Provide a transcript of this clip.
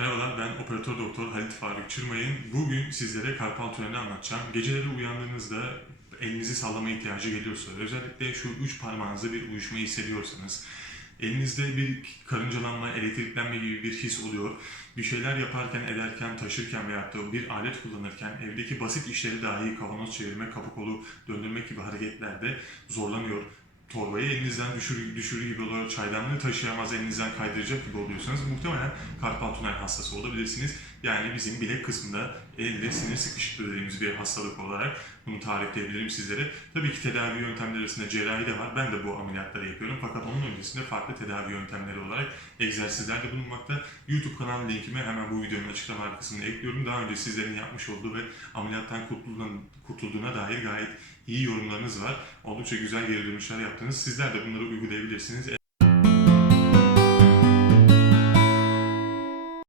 Merhabalar ben operatör doktor Halit Faruk Çırmay'ın. Bugün sizlere karpal tünelini anlatacağım. Geceleri uyandığınızda elinizi sallama ihtiyacı geliyorsa, özellikle şu üç parmağınızda bir uyuşma hissediyorsanız, elinizde bir karıncalanma, elektriklenme gibi bir his oluyor. Bir şeyler yaparken, ederken, taşırken veyahut da bir alet kullanırken evdeki basit işleri dahi kavanoz çevirmek, kapı kolu döndürmek gibi hareketlerde zorlanıyor torbayı elinizden düşür, düşürür gibi oluyor, çaydanlığı taşıyamaz elinizden kaydıracak gibi oluyorsanız muhtemelen karpal tünel hastası olabilirsiniz. Yani bizim bilek kısmında elde sinir sıkışıklığı dediğimiz bir hastalık olarak bunu tarifleyebilirim sizlere. Tabii ki tedavi yöntemleri arasında cerrahi de var. Ben de bu ameliyatları yapıyorum. Fakat onun öncesinde farklı tedavi yöntemleri olarak egzersizlerde bulunmakta. YouTube kanal linkimi hemen bu videonun açıklama kısmına ekliyorum. Daha önce sizlerin yapmış olduğu ve ameliyattan kurtulduğuna, kurtulduğuna dair gayet iyi yorumlarınız var. Oldukça güzel geri dönüşler yaptınız. Sizler de bunları uygulayabilirsiniz.